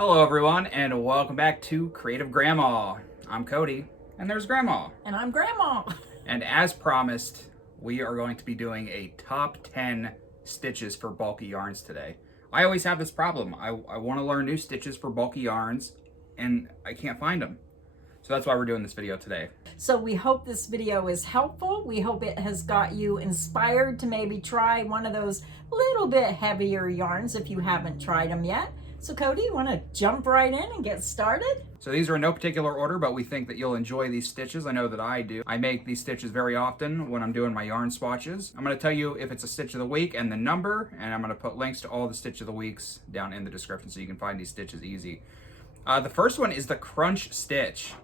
Hello everyone, and welcome back to Creative Grandma. I'm Cody, and there's Grandma. And I'm Grandma. And as promised, we are going to be doing a top 10 stitches for bulky yarns today. I always have this problem. I want to learn new stitches for bulky yarns, and I can't find them. So that's why we're doing this video today. So we hope this video is helpful. We hope it has got you inspired to maybe try one of those little bit heavier yarns if you haven't tried them yet. So Cody, you want to jump right in and get started? So these are in no particular order, but we think that you'll enjoy these stitches. I know that I do. I make these stitches very often when I'm doing my yarn swatches. I'm going to tell you if it's a stitch of the week and the number, and I'm going to put links to all the stitch of the weeks down in the description so you can find these stitches easy. The first one is the crunch stitch.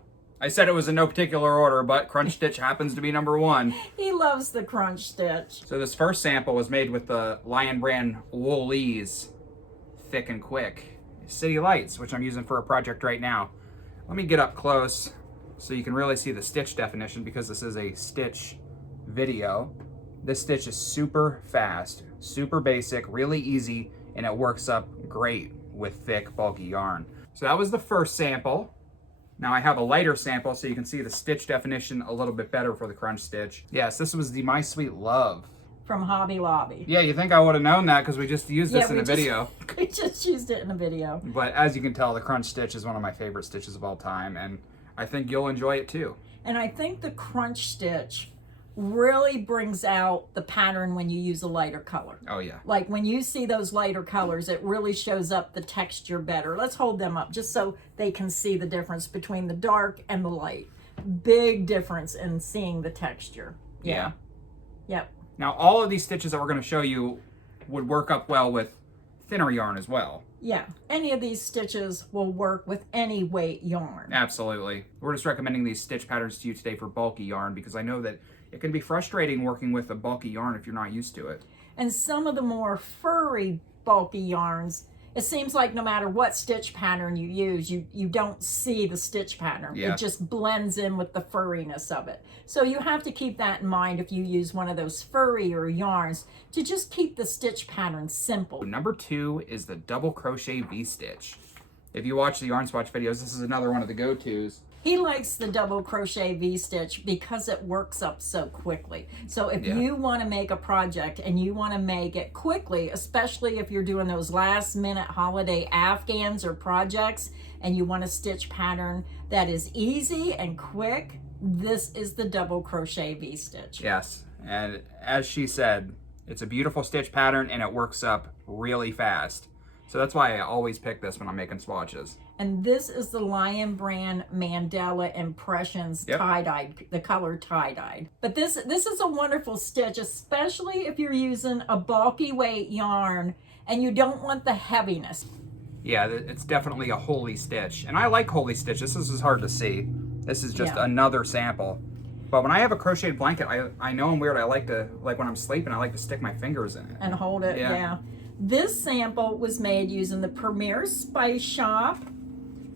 I said it was in no particular order, but crunch stitch happens to be number one. He loves the crunch stitch. So this first sample was made with the Lion brand Wool-Ease Thick and Quick City Lights, which I'm using for a project right now. Let me get up close so you can really see the stitch definition, because this is a stitch video. This stitch is super fast, super basic, really easy, and it works up great with thick, bulky yarn. So that was the first sample. Now I have a lighter sample so you can see the stitch definition a little bit better for the crunch stitch. Yes, this was the My Sweet Love From Hobby Lobby. Yeah, you think I would have known that because we just used this in a video. We just used it in a video. But as you can tell, the crunch stitch is one of my favorite stitches of all time, and I think you'll enjoy it too. And I think the crunch stitch really brings out the pattern when you use a lighter color. Oh yeah. Like when you see those lighter colors, it really shows up the texture better. Let's hold them up just so they can see the difference between the dark and the light. Big difference in seeing the texture. Yeah. Yep. Now all of these stitches that we're going to show you would work up well with thinner yarn as well. Yeah, any of these stitches will work with any weight yarn. Absolutely. We're just recommending these stitch patterns to you today for bulky yarn because I know that it can be frustrating working with a bulky yarn if you're not used to it. And some of the more furry, bulky yarns, it seems like no matter what stitch pattern you use, you don't see the stitch pattern. Yeah. It just blends in with the furriness of it. So you have to keep that in mind if you use one of those furrier yarns to just keep the stitch pattern simple. Number 2 is the double crochet V-stitch. If you watch the yarn swatch videos, this is another one of the go-tos. He likes the double crochet V-stitch because it works up so quickly. So if you want to make a project and you want to make it quickly, especially if you're doing those last minute holiday afghans or projects and you want a stitch pattern that is easy and quick, this is the double crochet V-stitch. Yes, and as she said, it's a beautiful stitch pattern and it works up really fast. So that's why I always pick this when I'm making swatches. And this is the Lion brand Mandela Impressions tie-dyed, the color tie-dyed. But this is a wonderful stitch, especially if you're using a bulky weight yarn and you don't want the heaviness. Yeah, it's definitely a holy stitch. And I like holy stitches. This is hard to see. This is just another sample. But when I have a crocheted blanket, I know I'm weird. I like to, like when I'm sleeping, I like to stick my fingers in it. And hold it, yeah. This sample was made using the Premier Spice Shop.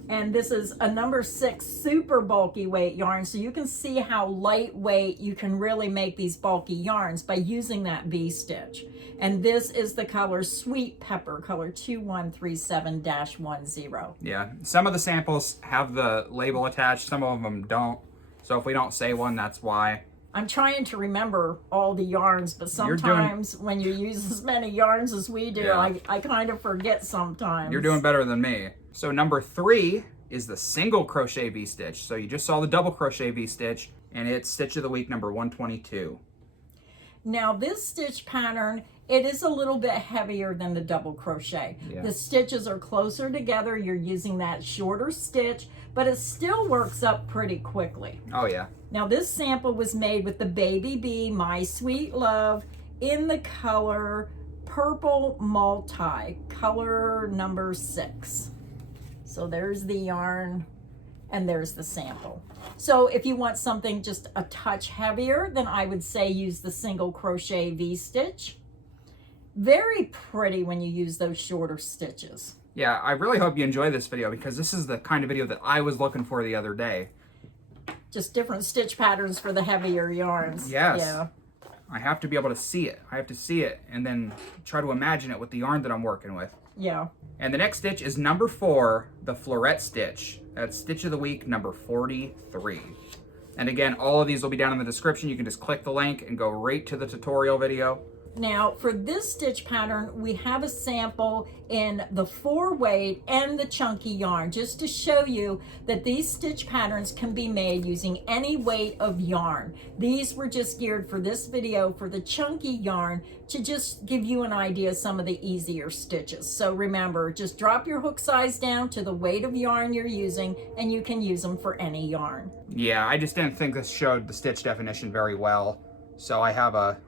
And this is a number 6 super bulky weight yarn. So you can see how lightweight you can really make these bulky yarns by using that V-stitch. And this is the color Sweet Pepper, color 2137-10. Yeah, some of the samples have the label attached, some of them don't. So if we don't say one, that's why. I'm trying to remember all the yarns, but sometimes when you use as many yarns as we do, I kind of forget sometimes. You're doing better than me. So number 3 is the single crochet V-stitch. So you just saw the double crochet V-stitch, and it's stitch of the week number 122. Now this stitch pattern, it is a little bit heavier than the double crochet. Yeah. The stitches are closer together. You're using that shorter stitch, but it still works up pretty quickly. Oh yeah. Now this sample was made with the Baby Bee My Sweet Love in the color Purple Multi, color number 6. So there's the yarn and there's the sample. So if you want something just a touch heavier, then I would say use the single crochet V-stitch. Very pretty when you use those shorter stitches. Yeah, I really hope you enjoy this video because this is the kind of video that I was looking for the other day. Just different stitch patterns for the heavier yarns. Yes. Yeah. I have to be able to see it. I have to see it and then try to imagine it with the yarn that I'm working with. Yeah. And the next stitch is number 4, the Fluet stitch. That's stitch of the week number 43. And again, all of these will be down in the description. You can just click the link and go right to the tutorial video. Now, for this stitch pattern, we have a sample in the 4-weight and the chunky yarn, just to show you that these stitch patterns can be made using any weight of yarn. These were just geared for this video for the chunky yarn to just give you an idea of some of the easier stitches. So remember, just drop your hook size down to the weight of yarn you're using, and you can use them for any yarn. Yeah, I just didn't think this showed the stitch definition very well. So I have a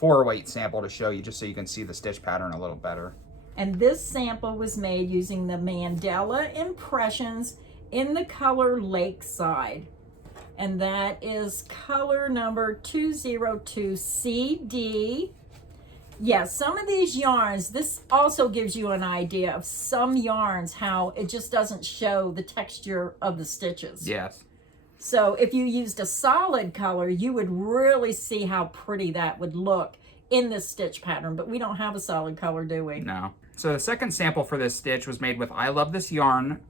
4-weight sample to show you just so you can see the stitch pattern a little better. And this sample was made using the Mandala Impressions in the color Lakeside. And that is color number 202 CD. Yes, some of these yarns, this also gives you an idea of some yarns, how it just doesn't show the texture of the stitches. Yes. So if you used a solid color, you would really see how pretty that would look in this stitch pattern, but we don't have a solid color, do we? No. So the second sample for this stitch was made with I Love This Yarn,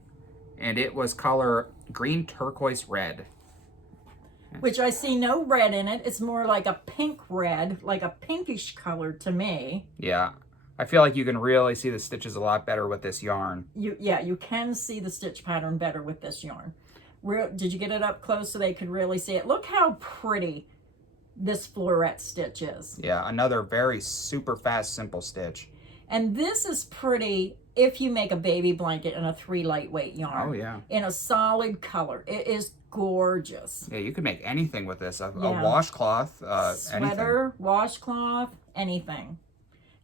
and it was color green turquoise red. Which I see no red in it. It's more like a pink red, like a pinkish color to me. Yeah. I feel like you can really see the stitches a lot better with this yarn. You can see the stitch pattern better with this yarn. Did you get it up close so they could really see it? Look how pretty this Fluet stitch is. Yeah, another very super fast, simple stitch. And this is pretty if you make a baby blanket in a 3 lightweight yarn. Oh, yeah. In a solid color. It is gorgeous. Yeah, you could make anything with this. A Yeah. washcloth, Sweater, anything. washcloth, anything.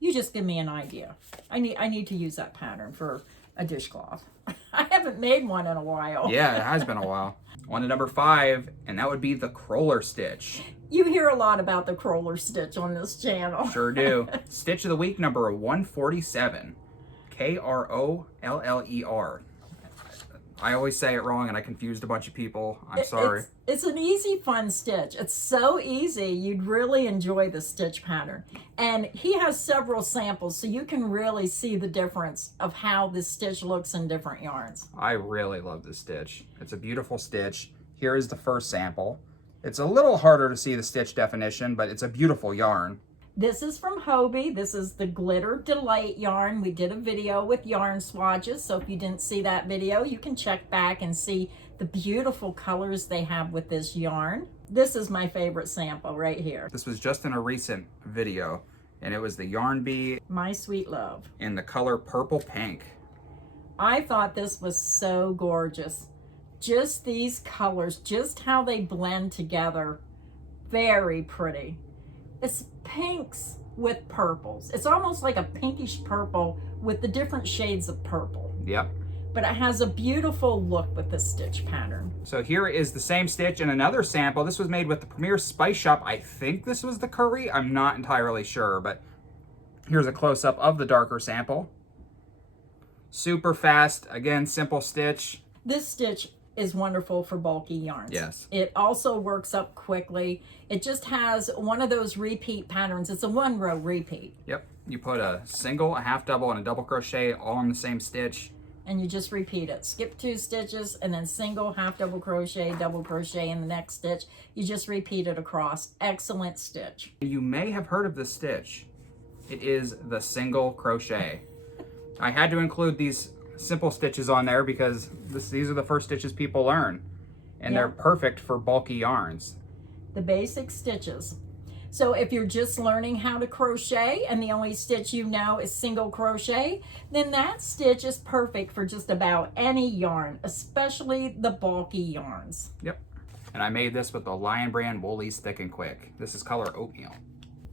You just give me an idea. I need to use that pattern for a dishcloth. I haven't made one in a while. Yeah, it has been a while. On to number 5, and that would be the Crawler stitch. You hear a lot about the Crawler stitch on this channel. Sure do. Stitch of the week number 147. K-R-O-L-L-E-R. I always say it wrong and I confused a bunch of people. I'm sorry. It's an easy, fun stitch. It's so easy. You'd really enjoy the stitch pattern. And he has several samples, so you can really see the difference of how this stitch looks in different yarns. I really love this stitch. It's a beautiful stitch. Here is the first sample. It's a little harder to see the stitch definition, but it's a beautiful yarn. This is from Hobie. This is the Glitter Delight yarn. We did a video with yarn swatches, so if you didn't see that video, you can check back and see the beautiful colors they have with this yarn. This is my favorite sample right here. This was just in a recent video, and it was the Yarn Bee My Sweet Love. in the color Purple Pink. I thought this was so gorgeous. Just these colors, just how they blend together. Very pretty. It's pinks with purples. It's almost like a pinkish purple with the different shades of purple. Yep. But it has a beautiful look with the stitch pattern. So here is the same stitch in another sample. This was made with the Premier Spice Shop. I think this was the Curry. I'm not entirely sure, but here's a close-up of the darker sample. Super fast, again, simple stitch. This stitch is wonderful for bulky yarns. Yes. It also works up quickly. It just has one of those repeat patterns. It's a 1-row repeat. Yep. You put a single, a half double, and a double crochet all in the same stitch. And you just repeat it. Skip 2 stitches and then single, half double crochet in the next stitch. You just repeat it across. Excellent stitch. You may have heard of this stitch. It is the single crochet. I had to include these simple stitches on there because these are the first stitches people learn. And they're perfect for bulky yarns. The basic stitches. So if you're just learning how to crochet and the only stitch you know is single crochet, then that stitch is perfect for just about any yarn, especially the bulky yarns. Yep. And I made this with the Lion Brand Woolies Thick and Quick. This is color Oatmeal.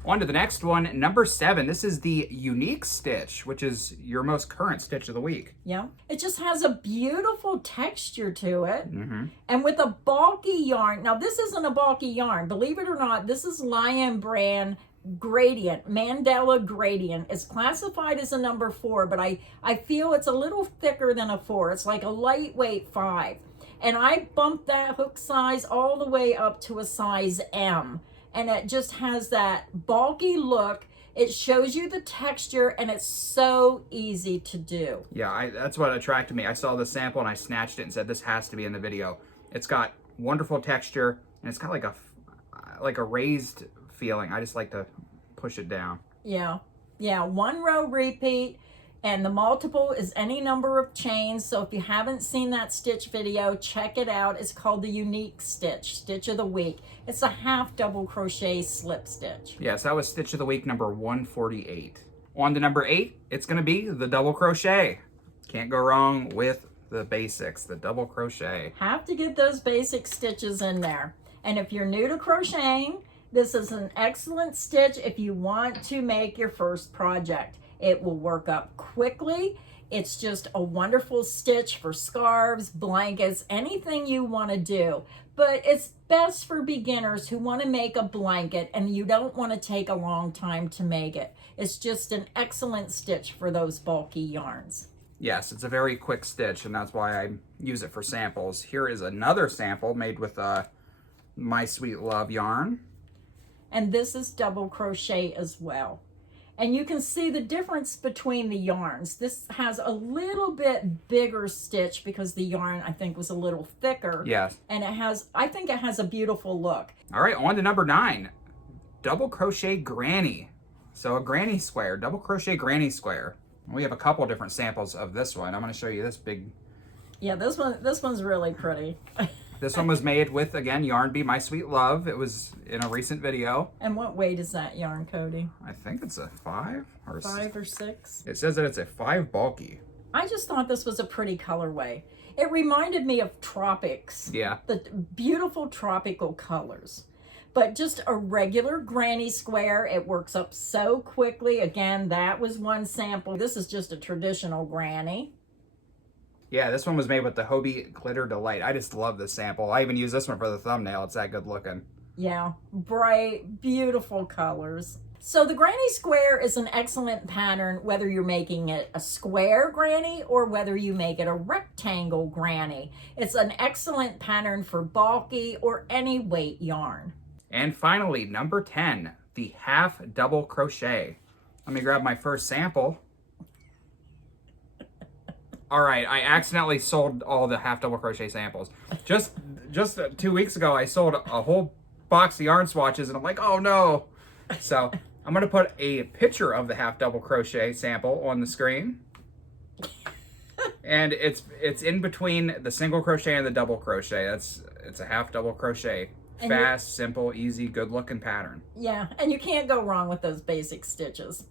On to the next one, number 7. This is the Unique Stitch, which is your most current stitch of the week. Yeah. It just has a beautiful texture to it. Mm-hmm. And with a bulky yarn, now this isn't a bulky yarn, believe it or not, this is Lion Brand Gradient, Mandala Gradient. It's classified as a number 4, but I feel it's a little thicker than a 4. It's like a lightweight 5. And I bumped that hook size all the way up to a size M. And it just has that bulky look. It shows you the texture, and it's so easy to do. Yeah, that's what attracted me. I saw the sample and I snatched it and said, this has to be in the video. It's got wonderful texture, and it's got like a raised feeling. I just like to push it down. Yeah, yeah, 1 row repeat, and the multiple is any number of chains. So if you haven't seen that stitch video, check it out. It's called the Unique Stitch, Stitch of the Week. It's a half double crochet slip stitch. Yes, that was Stitch of the Week number 148. On to number 8, it's going to be the double crochet. Can't go wrong with the basics, the double crochet. Have to get those basic stitches in there. And if you're new to crocheting, this is an excellent stitch if you want to make your first project. It will work up quickly. It's just a wonderful stitch for scarves, blankets, anything you want to do. But it's best for beginners who want to make a blanket and you don't want to take a long time to make it. It's just an excellent stitch for those bulky yarns. Yes, it's a very quick stitch, and that's why I use it for samples. Here is another sample made with My Sweet Love yarn. And this is double crochet as well. And you can see the difference between the yarns. This has a little bit bigger stitch because the yarn, I think, was a little thicker. Yes. And I think it has a beautiful look. All right, on to number 9, double crochet granny. So a granny square, double crochet granny square. We have a couple different samples of this one. I'm going to show you this big. Yeah, this one's really pretty. This one was made with, again, Yarn Bee My Sweet Love. It was in a recent video. And what weight is that yarn, Cody? I think it's a 5 or 5 or 6. It says that it's a 5 bulky. I just thought this was a pretty colorway. It reminded me of tropics. Yeah. The beautiful tropical colors. But just a regular granny square. It works up so quickly. Again, that was one sample. This is just a traditional granny. Yeah, this one was made with the Hobie Glitter Delight. I just love this sample. I even use this one for the thumbnail. It's that good looking. Yeah, bright, beautiful colors. So the granny square is an excellent pattern whether you're making it a square granny or whether you make it a rectangle granny. It's an excellent pattern for bulky or any weight yarn. And finally, number 10, the half double crochet. Let me grab my first sample. All right, I accidentally sold all the half double crochet samples. Just 2 weeks ago, I sold a whole box of yarn swatches, and I'm like, oh no. So I'm gonna put a picture of the half double crochet sample on the screen. And it's in between the single crochet and the double crochet. It's a half double crochet. Fast, simple, easy, good looking pattern. Yeah, and you can't go wrong with those basic stitches.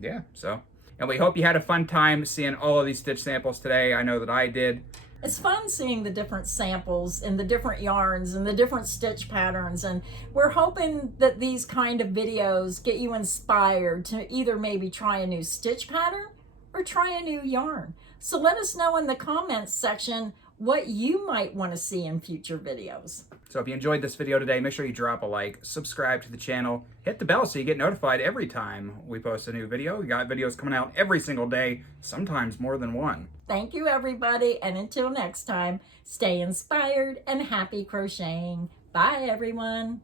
Yeah, so. And we hope you had a fun time seeing all of these stitch samples today. I know that I did. It's fun seeing the different samples and the different yarns and the different stitch patterns. And we're hoping that these kind of videos get you inspired to either maybe try a new stitch pattern or try a new yarn. So let us know in the comments section what you might want to see in future videos. So if you enjoyed this video today, make sure you drop a like, subscribe to the channel, hit the bell so you get notified every time we post a new video. We got videos coming out every single day, sometimes more than one. Thank you, everybody, and until next time, stay inspired and happy crocheting. Bye, everyone.